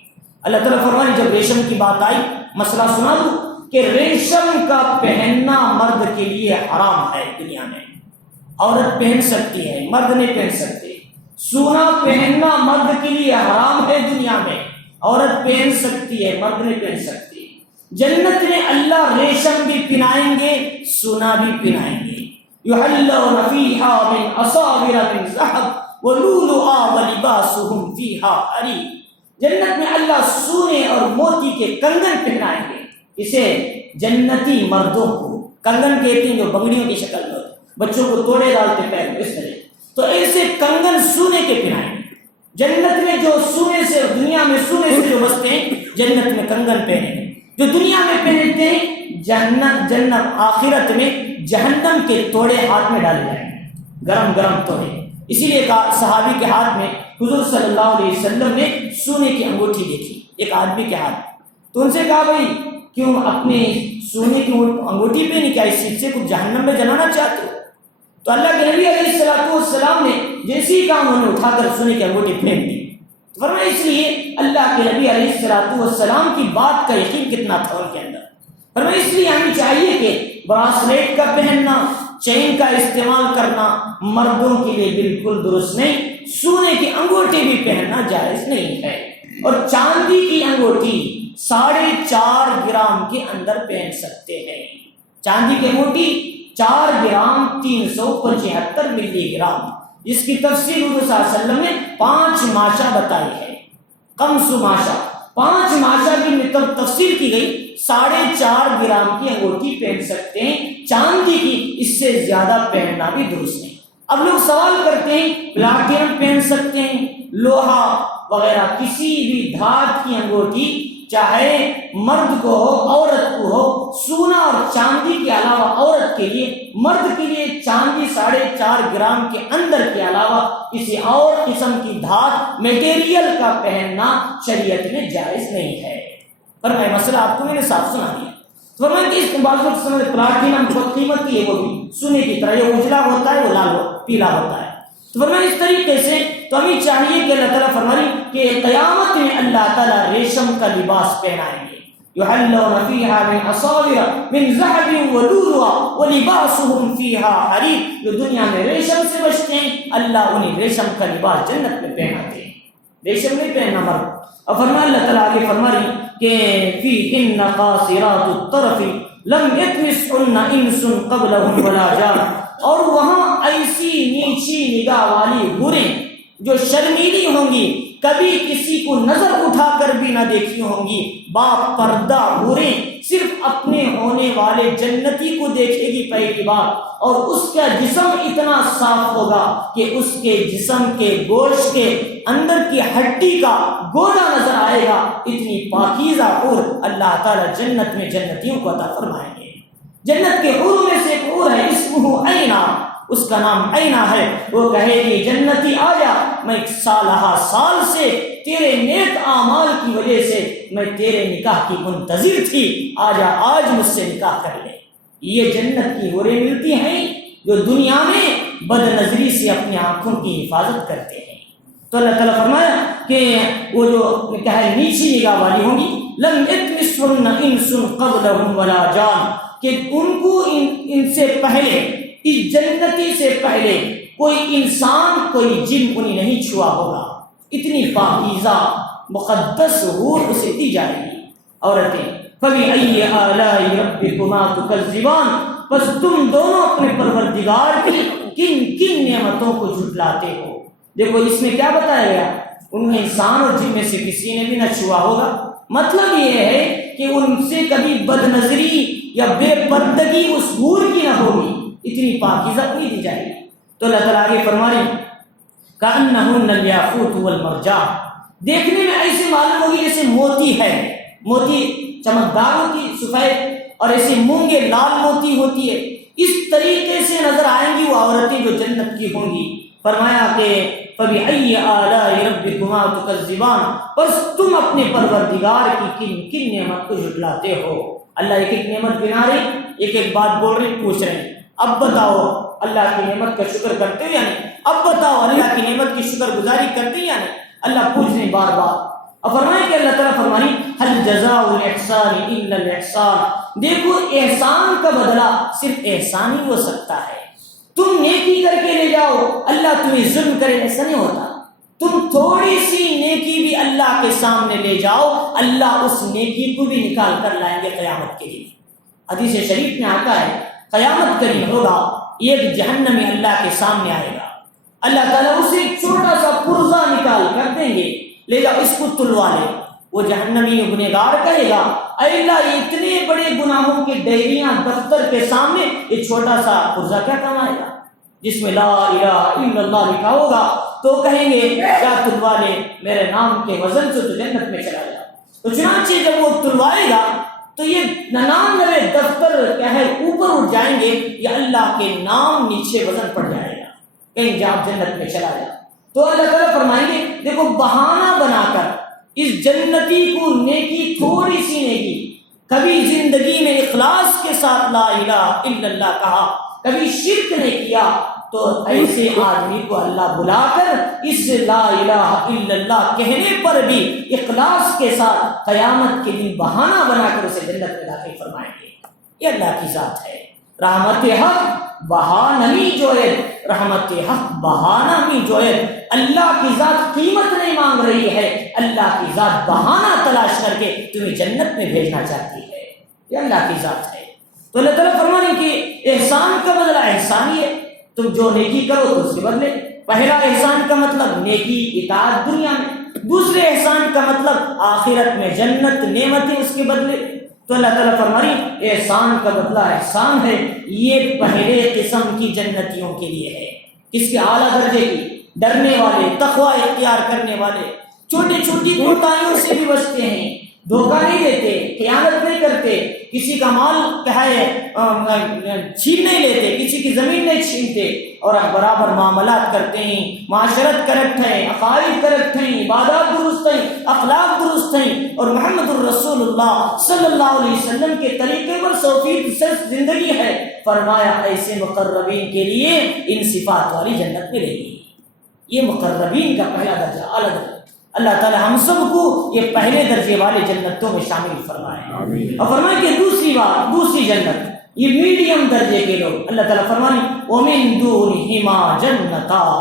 اللہ تعالیٰ فرمانے جب ریشم کی بات آئی، مسئلہ سنا دوں کہ ریشم کا پہننا مرد کے لیے حرام ہے دنیا میں، عورت پہن سکتی ہے، مرد نہیں پہن سکتے۔ سونا پہننا مرد کے لیے حرام ہے دنیا میں، عورت پہن سکتی ہے، مرد نہیں پہن سکتی۔ جنت میں اللہ ریشم بھی پہنائیں گے، سونا بھی پہنائیں گے۔ یحلون فیہا من اساور من ذہب ولؤلؤا ولباسہم فیہا حریر، جنت میں اللہ سونے اور موتی کے کنگن پہنائیں گے۔ اسے جنتی مردوں کو کنگن کہتے ہیں جو بگڑیوں کی شکل میں، بچوں کو توڑے ڈالتے پیر میں، اس طرح تو ایسے کنگن سونے کے پہنائیں گے۔ جنت میں جو سونے سے، دنیا میں سونے سے جو بستے ہیں، جنت میں کنگن پہنے ہیں۔ جو دنیا میں پہنتے ہیں، جنت آخرت میں جہنم کے توڑے ہاتھ میں ڈالے جائیں گے، گرم گرم توڑے۔ اسی لیے صحابی کے ہاتھ میں حضور صلی اللہ علیہ وسلم نے سونے کی انگوٹھی دیکھی ایک آدمی کے ہاتھ، تو ان سے کہا بھائی کیوں اپنے سونے کی انگوٹھی پہ نہیں، کیا اس چیز سے کچھ جہنم میں جلانا چاہتے ہو؟ تو اللہ کے نبی علیہ السلام نے جیسی کہا انہوں نے اٹھا کر سونے کی انگوٹھی پھینک دی۔ فرمایا اس لیے اللہ کے نبی علیہ السلام کی بات کا یقین کتنا تھا ان کے اندر۔ فرمایا اس لیے ہمیں چاہیے کہ براسلیٹ کا پہننا، چین کا استعمال کرنا مردوں کے لیے بالکل درست نہیں، سونے کی انگوٹھی بھی پہننا جائز نہیں ہے۔ اور چاندی کی انگوٹھی 4.5 گرام کے اندر پہن سکتے ہیں۔ چاندی کی انگوٹھی 4 گرام 375 ملی گرام، جس کی تفصیل حضور صلی اللہ علیہ وسلم نے 5 ماشا بتائی ہے۔ خمس ماشا، 5 ماشا کی تفصیل کی گئی۔ 4.5 گرام کی انگوٹھی پہن سکتے ہیں چاندی کی، اس سے زیادہ پہننا بھی درست نہیں۔ اب لوگ سوال کرتے ہیں پلاٹینم پہن سکتے ہیں، لوہا وغیرہ کسی بھی دھات کی انگوٹھی، چاہے مرد کو ہو عورت کو ہو، سونا اور چاندی کے علاوہ عورت کے لیے، مرد کے لیے چاندی 4.5 گرام کے اندر کے علاوہ کسی اور قسم کی دھات میٹیریل کا پہننا شریعت میں جائز نہیں ہے۔ پر میں مسئلہ آپ کو میں نے صاف سنا دیا۔ تو فرمایا کہ اس بعض وقت سمجھ پلاٹینم بہت قیمتی ہے، وہ بھی سونے کی طرح، یہ اجلا ہوتا ہے، وہ لال پیلا ہوتا ہے۔ تو فرمایا اس طریقے سے تو ہمیں چاہیے کہ اللہ تعالیٰ فرمائی کہ قیامت میں اللہ تعالیٰ ریشم کا لباس پہنائیں گے، یحلون فیہا من اصاور من ذہب ولؤلؤا ولباسہم فیہا حریر۔ جو دنیا میں ریشم سے بچتے ہیں، اللہ انہیں ریشم کا لباس جنت میں پہناتے ہیں، ریشم نہیں پہننا مرد۔ اور فرمایا اللہ تعالیٰ آگے فرمائی کہ فیہن قاصرات الطرف لم یطمثہن انس قبلہم ولا جان، اور وہاں ایسی نیچی نگاہ والی حوریں جو شرمیلی ہوں گی، کبھی کسی کو نظر اٹھا کر بھی نہ دیکھی ہوں گی، با پردہ حوریں صرف اپنے ہونے والے جنتی کو دیکھے گی پہلی بار، اور اس کا جسم اتنا صاف ہوگا کہ اس کے جسم کے گوشت کے اندر کی ہڈی کا گودا نظر آئے گا۔ اتنی پاکیزہ حور اللہ تعالیٰ جنت میں جنتیوں کو عطا فرمائیں گے۔ جنت کے حوروں میں سے ایک حور ہے، اسمہ اینا، اس کا نام اینا ہے۔ وہ کہے گی جنتی آ جا، میں 1 سال سے تیرے نیک اعمال کی وجہ سے میں تیرے نکاح کی منتظر تھی، آ جا آج مجھ سے نکاح کر لے۔ یہ جنت کی حوریں ملتی ہیں جو دنیا میں بد نظری سے اپنی آنکھوں کی حفاظت کرتے ہیں۔ تو اللہ تعالیٰ فرمایا کہ وہ جو کیا ہے نیچی نگاہ والی ہوں گی، لم یطمثہن انس قبلہم ولا جان، کہ ان کو ان سے پہلے، اس جنتی سے پہلے کوئی انسان کوئی جن انہیں نہیں چھوا ہوگا۔ اتنی پاکیزہ مقدس حور اسے دی جائے گی۔ عورتیں فَبِأَيِّ آلَاءِ رَبِّكُمَا تُكَذِّبَانِ، بس تم دونوں اپنے پروردگار کی کن کن نعمتوں کو جھٹلاتے ہو۔ دیکھو اس میں کیا بتایا گیا، انہیں انسان اور جن میں سے کسی نے بھی نہ چھوا ہوگا۔ مطلب یہ ہے کہ ان سے کبھی بد نظری یا بے پردگی اس حور کی نہ ہوگی، اتنی پاکیزہ نہیں دی جائے گی۔ تو اللہ تعالیٰ آگے فرما رہے ہیں کأنہن الیاقوت والمرجان، دیکھنے میں ایسے معلوم ہوگی جیسے موتی ہے، موتی چمکدار ہوتی سفید، اور ایسے مونگے لال موتی ہوتی ہے، اس طریقے سے نظر آئیں گی وہ عورتیں جو جنت کی ہوں گی۔ فرمایا کہ فَبِأَيِّ آلَاءِ رَبِّكُمَا تُكَذِّبَانِ، بس تم اپنے پروردگار کی کن کن نعمت کو جھٹلاتے ہو۔ اللہ ایک ایک نعمت گنا رہے، ایک ایک بات بول رہے، پوچھ رہے ہیں اب بتاؤ اللہ کی نعمت کا شکر کرتے ہو یا نہیں؟ اب بتاؤ اللہ کی نعمت کی شکر گزاری کرتے یا نہیں؟ اللہ پوچھ رہے بار بار۔ اور فرمائے کہ اللہ تعالیٰ فرمانی هل جزاء الاحسان الا الاحسان، دیکھو احسان کا بدلہ صرف احسان ہی ہو سکتا ہے۔ تم نیکی کر کے لے جاؤ، اللہ تمہیں ظلم کرے ایسا نہیں ہوتا۔ تم تھوڑی سی نیکی بھی اللہ کے سامنے لے جاؤ، اللہ اس نیکی کو بھی نکال کر لائیں گے قیامت کے دن۔ حدیث شریف میں آتا ہے قیامت کا دن ہوگا، ایک جہنمی اللہ کے سامنے آئے گا، اللہ تعالیٰ اسے ایک چھوٹا سا پرزہ نکال کر دیں گے، لے جاؤ اس کو تلوا لے۔ وہ جہنمی گنہگار کہے گا اے اللہ یہ اتنے بڑے گناہوں کی ڈیریاں دفتر کے سامنے یہ چھوٹا سا پرزہ کیا کام آئے گا جس میں لا الہ الا اللہ لکھا ہوگا؟ تو کہیں گے کیا تلوا لے، میرے نام کے وزن سے تو جنت میں چلا جا۔ تو چنانچہ جب وہ تلوائے گا تو یہ 99 دفتر کیا ہے اوپر اٹھ جائیں گے، یا اللہ کے نام نیچے وزن پڑ جائے گا، کہیں جا جنت میں چلا جا۔ تو اللہ تعالیٰ فرمائیں گے دیکھو بہانہ بنا کر اس جنتی کو نیکی، تھوڑی سی نیکی، کبھی زندگی میں اخلاص کے ساتھ لا الہ الا اللہ کہا، کبھی شرک نہیں کیا، تو ایسے آدمی کو اللہ بلا کر اس لا الہ الا اللہ کہنے پر بھی اخلاص کے ساتھ قیامت کے دن بہانہ بنا کر اسے جنت میں داخل فرمائیں گے۔ یہ اللہ کی ذات ہے، رحمت حق بہانہ جو ہے، رحمت حق بہانہ بھی جو ہے، اللہ کی ذات قیمت نہیں مانگ رہی ہے، اللہ کی ذات بہانہ تلاش کر کے تمہیں جنت میں بھیجنا چاہتی ہے۔ یہ اللہ کی ذات ہے۔ تو اللہ تعالیٰ فرمانے کہ احسان کا بدلہ احسان ہی ہے، تم جو نیکی کرو تو اس کے بدلے۔ پہلا احسان کا مطلب نیکی اطاعت دنیا میں، دوسرے احسان کا مطلب آخرت میں جنت نعمتیں اس کے بدلے۔ تو اللہ تعالیٰ فرمائی احسان کا بدلہ احسان ہے، یہ پہلے قسم کی جنتیوں کے لیے ہے، کس کے اعلیٰ درجے کی، ڈرنے والے، تقوی اختیار کرنے والے، چھوٹی چھوٹی کوتاہیوں سے بھی بچتے ہیں، دھوکہ نہیں دیتے، خیانت نہیں کرتے، کسی کا مال چھین نہیں لیتے، کسی کی زمین نہیں چھینتے، اور برابر معاملات کرتے ہیں، معاشرت کریکٹ ہے، عقائد کریکٹ ہیں، عبادات درست ہیں، اخلاق درست ہیں، اور محمد الرسول اللہ صلی اللہ علیہ وسلم کے طریقے پر 100% زندگی ہے۔ فرمایا ایسے مقربین کے لیے ان صفات والی جنت ملے گی۔ یہ مقربین کا پہلا درجہ، اعلیٰ درجہ۔ اللہ تعالی ہم سب کو یہ پہلے درجے والے جنتوں میں شامل فرمائے، اور فرمائے کہ دوسری جنت یہ میڈیم درجے کے لوگ، اللہ تعالیٰ فرمائے وَمِن دُونِهِمَا جَنَّتَانِ،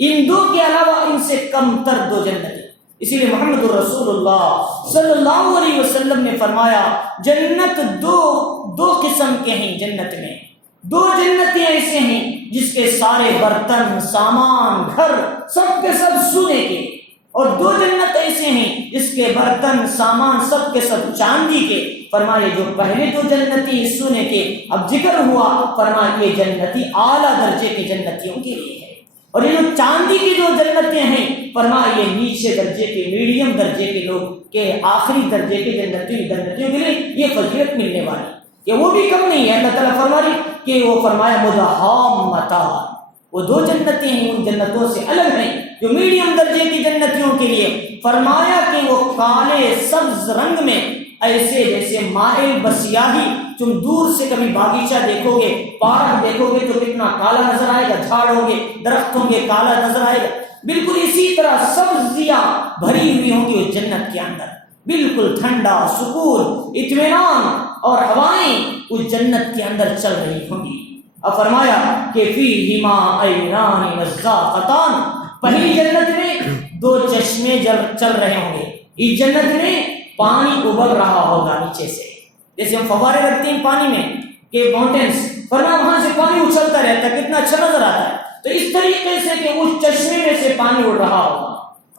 ان دو کے علاوہ ان سے کم تر دو جنتیں۔ اسی لیے محمد الرسول اللہ صلی اللہ علیہ وسلم نے فرمایا جنت دو قسم کے ہیں، جنت میں دو جنتیں ایسے ہیں جس کے سارے برتن، سامان، گھر سب کے سب سونے کے، اور دو جنت ایسے ہیں جس کے برتن، سامان سب کے سب چاندی کے۔ فرمائے جو پہلے دو جنتی سونے کے، اب ذکر ہوا فرمائے یہ جنتی اعلیٰ درجے کے جنتیوں کے لیے ہے، اور یہ جو چاندی کی جو جنتیں ہیں فرمائے یہ نیچے درجے کے، میڈیم درجے کے لوگ کے، آخری درجے کے جنتیوں کے لیے یہ فضیلت ملنے والی، کہ وہ بھی کم نہیں ہے۔ اللہ تعالیٰ فرمائے کہ وہ فرمایا مدہامتان، وہ دو جنتیں ہیں ان جنتوں سے الگ ہیں جو میڈیم درجے کی جنتیوں کے لیے۔ فرمایا کہ وہ کالے سبز رنگ میں، ایسے جیسے مائل بسیاہی، تم دور سے کبھی باغیچہ دیکھو گے، پارک دیکھو گے تو کتنا کالا نظر آئے گا، جھاڑ ہوں گے، درخت ہوں گے، کالا نظر آئے گا، بالکل اسی طرح سبزیاں بھری ہوئی ہوں گی اس جنت کے اندر، بالکل ٹھنڈا، سکون، اطمینان، اور ہوائیں اس جنت کے اندر چل رہی ہوں گی۔ اب فرمایا کہ فیہما عینان نضاختان، پہلی جنت میں دو چشمے چل رہے ہوں گے، اس جنت میں پانی ابل رہا ہوگا نیچے سے، جیسے ہم فوارے رکھتے ہیں پانی میں کہ ماؤنٹینس، فرمایا وہاں سے پانی اچھلتا رہتا ہے، کتنا اچھا نظر آتا ہے، تو اس طریقے سے کہ اس چشمے میں سے پانی اڑ رہا ہوگا۔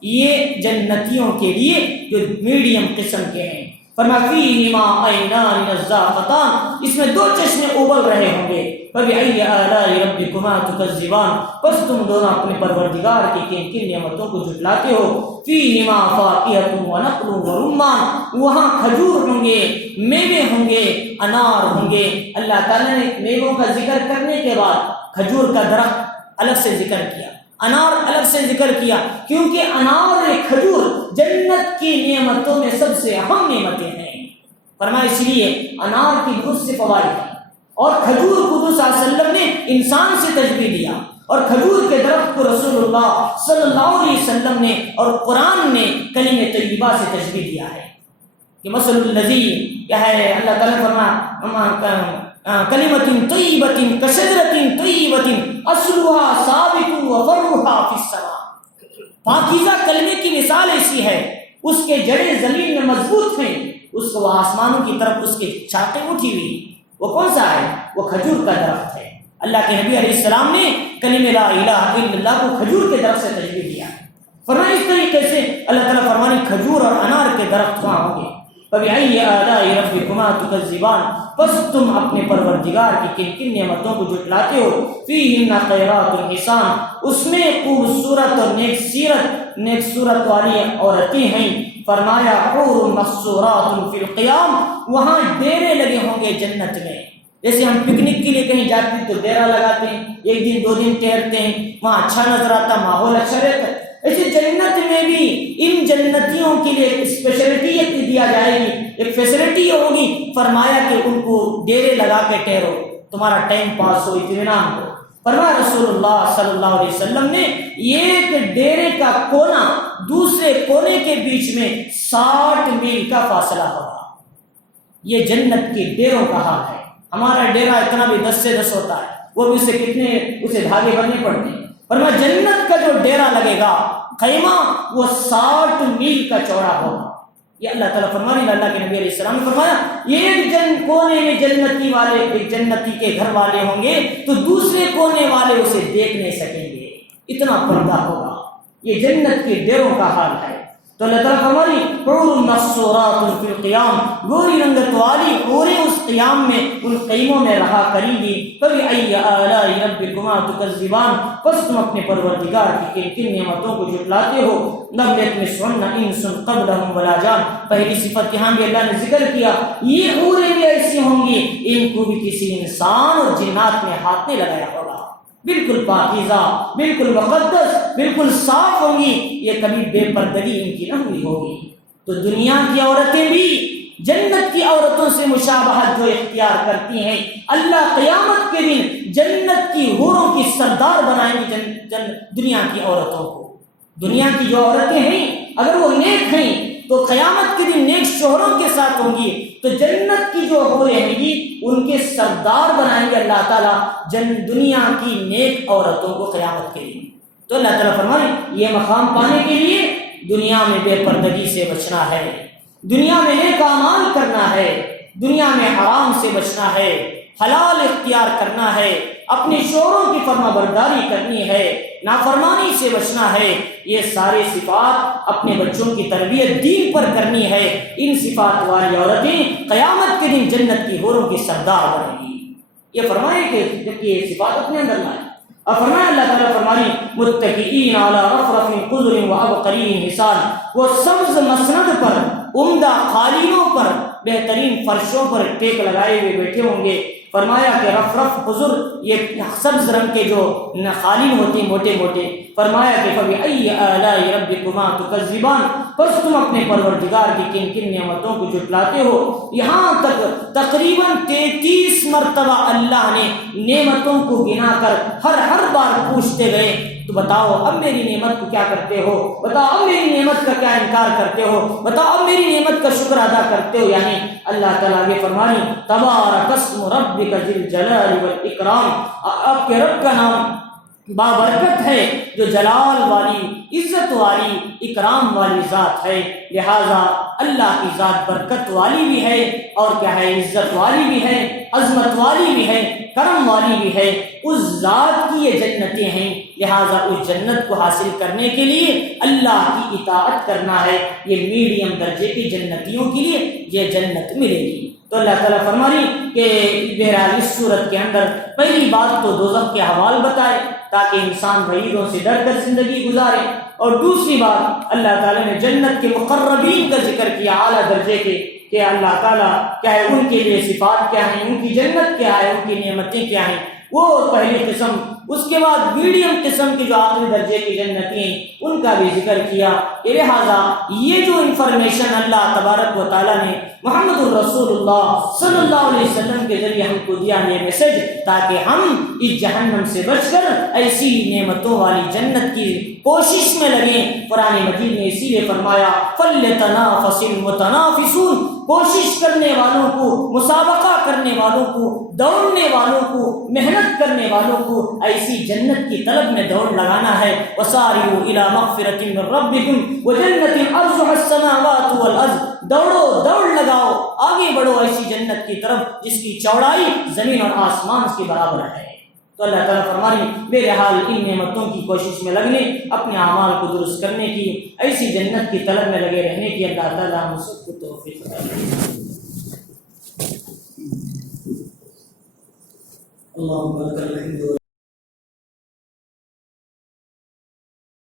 یہ جنتیوں کے لیے جو میڈیم قسم کے ہیں۔ فرمایا فیہما عینان نضاختان، اس میں دو چشمے ابل رہے ہوں گے۔ فبأي آلاء ربكما تكذبان، بس تم دونوں اپنے پروردگار کی کن کن نعمتوں کو جھٹلاتے ہو۔ فیہما فاکہۃ ونخل ورمان، وہاں کھجور ہوں گے، میوے ہوں گے، انار ہوں گے۔ اللہ تعالیٰ نے میووں کا ذکر کرنے کے بعد کھجور کا درخت الگ سے ذکر کیا، انار الگ سے ذکر کیا، کیونکہ انار اور کھجور جنت کی نعمتوں میں سب سے اہم نعمتیں ہیں۔ فرمایا اس لیے انار کی بہت سے فوائد ہیں، اور کھجور کو حضور صلی اللہ علیہ وسلم نے انسان سے تشبیہ دیا، اور کھجور کے درخت کو رسول اللہ صلی اللہ علیہ وسلم نے اور قرآن نے کلمہ طیبہ سے تشبیہ دیا ہے کہ مثل الذی، کیا ہے اللہ تعالیٰ فرمایا کلمۃ طیبۃ کشجرۃ طیبۃ اصلها ثابت وفرعها فی السماء، پاکیزہ کلمے کی مثال ایسی ہے، اس کے جڑیں زمین میں مضبوط ہیں، اس کو آسمانوں کی طرف اس کے شاخیں اٹھی ہوئی، وہ کون سا ہے؟ وہ کھجور کا درخت ہے۔ اللہ کے نبی علیہ السلام نے کلمہ لا الہ الا اللہ کو کھجور کے درخت سے تشبیہ دیا۔ فرمایا اس طریقے سے اللہ تعالیٰ فرمانے کھجور اور انار کے درخت وہاں ہوں گے۔ فبأي آلاء ربكما تكذبان، بس تم اپنے پروردگار کی کن کن نعمتوں کو جھٹلاتے ہو۔ فیہن خیرات حسان، اس میں خوبصورت اور نیک صورت والی عورتیں ہیں۔ فرمایا حور مقصورات فی القیام، وہاں ڈیرے لگے ہوں گے جنت میں، جیسے ہم پکنک کے لیے کہیں جاتے ہیں تو ڈیرا لگاتے ہیں، ایک دن دو دن ٹھہرتے ہیں، وہاں اچھا نظر آتا، ماحول اچھا رہتا ہے۔ ایسے جنت میں بھی ان جنتیوں کے لیے ایک اسپیشلٹی دیا جائے گی، ایک فیسلٹی ہوگی۔ فرمایا کہ ان کو ڈیرے لگا کے ٹھہرو، تمہارا ٹائم پاس ہو، اطمینان ہو۔ فرمایا رسول اللہ صلی اللہ علیہ وسلم نے ایک ڈیرے کا کونا دوسرے کونے کے بیچ میں 60 میل کا فاصلہ ہوگا۔ یہ جنت کے ڈیروں کا حال ہے۔ ہمارا ڈیرا اتنا بھی 10 سے 10 ہوتا ہے، وہ بھی اسے دھاگے بننے پڑتے ہیں۔ فرمایا جنت کا جو ڈیرا لگے گا، خیمہ، وہ 60 میل کا چوڑا ہوگا۔ یہ اللہ تعالیٰ فرمانے، اللہ کے نبی علیہ السلام نے فرمایا ایک کونے میں جنتی والے، ایک جنتی کے گھر والے ہوں گے تو دوسرے کونے والے اسے دیکھ نہیں سکیں گے، اتنا پردہ ہوگا۔ یہ جنت کے ڈیروں کا حال ہے۔ تو اللہ تعالیٰ فرمائی حور مقصورات فی القیام، گوری رنگت والی حوریں اس قیام میں ان قیموں میں رہا کریں گی. فبأی آلاء ربکما تکذبان، پس تم اپنے پروردگار کی کن کن نعمتوں کو جھٹلاتے ہو. لم یطمثہن انس قبلہم ولا جان، پہلی صفت یہاں بھی اللہ نے ذکر کیا، یہ حوریں بھی ایسی ہوں گی ان کو بھی کسی انسان اور جنات نے ہاتھ نہیں لگایا ہوگا، بالکل پاکیزہ، بالکل مقدس، بالکل صاف ہوں گی، یہ کبھی بے پردگی ان کی نہ ہوئی ہوگی. تو دنیا کی عورتیں بھی جنت کی عورتوں سے مشابہت جو اختیار کرتی ہیں، اللہ قیامت کے دن جنت کی حوروں کی سردار بنائیں گے دنیا کی عورتوں کو. دنیا کی جو عورتیں ہیں اگر وہ نیک ہیں تو قیامت کے دن نیک شوہروں کے ساتھ ہوں گی، تو جنت کی جو حوریں ہیں گی ان کے سردار بنائیں گے اللہ تعالیٰ دنیا کی نیک عورتوں کو قیامت کے دن. تو اللہ تعالیٰ فرمائے یہ مقام پانے کے لیے دنیا میں بے پردگی سے بچنا ہے، دنیا میں نیک اعمال کرنا ہے، دنیا میں حرام سے بچنا ہے، حلال اختیار کرنا ہے، اپنے شوہروں کی فرما برداری کرنی ہے، نافرمانی سے بچنا ہے. یہ سارے صفات اپنے بچوں کی تربیت دین پر کرنی ہے. ان صفات والی عورتیں قیامت کے دن جنت کی حوروں کی سردار بنیں گی. یہ فرمائے کہ یہ صفات اپنے اندر لائیں. اور فرمایا اللہ تعالیٰ فرمانی متکئین علی رفرف خضر وعبقری حسان، وہ سبز مسند پر، عمدہ قالینوں پر، بہترین فرشوں پر ٹیک لگائے ہوئے بیٹھے ہوں گے. فرمایا کہ رفرف خضر یہ سبز رنگ کے جو قالین ہوتے ہیں موٹے موٹے. فرمایا کہ فبأی آلاء ربکما تکذبان، پس تم اپنے پروردگار کی کن کن نعمتوں کو جھٹلاتے ہو. یہاں تک تقریباً 33 مرتبہ اللہ نے نعمتوں کو گنا کر ہر بار پوچھتے گئے تو بتاؤ اب میری نعمت کو کیا کرتے ہو، بتاؤ اب میری نعمت کا کیا انکار کرتے ہو، بتاؤ اب میری نعمت کا شکر ادا کرتے ہو. یعنی اللہ تعالیٰ نے فرمانی تبارک اسم ربک ذی الجلال والاکرام، آپ کے رب کا نام بابرکت ہے جو جلال والی، عزت والی، اکرام والی ذات ہے. لہذا اللہ کی ذات برکت والی بھی ہے اور کیا ہے، عزت والی بھی ہے، عظمت والی بھی ہے، کرم والی بھی ہے. اس ذات کی یہ جنتیں ہیں. لہذا اس جنت کو حاصل کرنے کے لیے اللہ کی اطاعت کرنا ہے. یہ میڈیم درجے کی جنتیوں کے لیے یہ جنت ملے گی. تو اللہ تعالیٰ فرمانی کہ بہرحال اس صورت کے اندر پہلی بات تو دوزخ کے احوال بتائے تاکہ انسان وعیدوں سے ڈر کر زندگی گزارے، اور دوسری بات اللہ تعالیٰ نے جنت کے مقربین کا ذکر کیا اعلیٰ درجے کے کہ اللہ تعالیٰ کیا ہے، ان کے لیے صفات کیا ہیں، ان کی جنت کیا ہے، ان کی نعمتیں کیا ہیں. وہ پہلی قسم. اس کے بعد میڈیم قسم کی جو آخری درجے کی جنتیں ہیں ان کا بھی ذکر کیا. لہٰذا یہ جو انفارمیشن اللہ تبارک و تعالیٰ نے محمد الرسول اللہ صلی اللہ علیہ وسلم کے ذریعے ہم کو دیا یہ میسج، تاکہ ہم اس جہنم سے بچ کر ایسی نعمتوں والی جنت کی کوشش میں لگیں. قرآن مجید نے اسی لیے فرمایا فَلْيَتَنَافَسِ الْمُتَنَافِسُونَ، کوشش کرنے والوں کو، مسابقہ کرنے والوں کو، دوڑنے والوں کو، محنت کرنے والوں کو ایسی جنت کی طلب میں دوڑ لگانا ہے. وَسَارِعُوا إِلَىٰ مَغْفِرَةٍ مِّن رَّبِّكُمْ وَجَنَّةٍ عَرْضُهَا السَّمَاوَاتُ وَالْأَرْضُ، دوڑ لگاؤ، آگے بڑھو ایسی جنت کی طرف جس کی چوڑائی زمین اور آسمان کے برابر ہے. تو اللہ تعالیٰ فرمانی بہرحال ان نعمتوں کی کوشش میں لگنے، اپنے اعمال کو درست کرنے کی، ایسی جنت کی طلب میں لگے رہنے کی اللہ تعالیٰ ہم سب کو توفیق عطا فرمائے. اللهم لك الحمد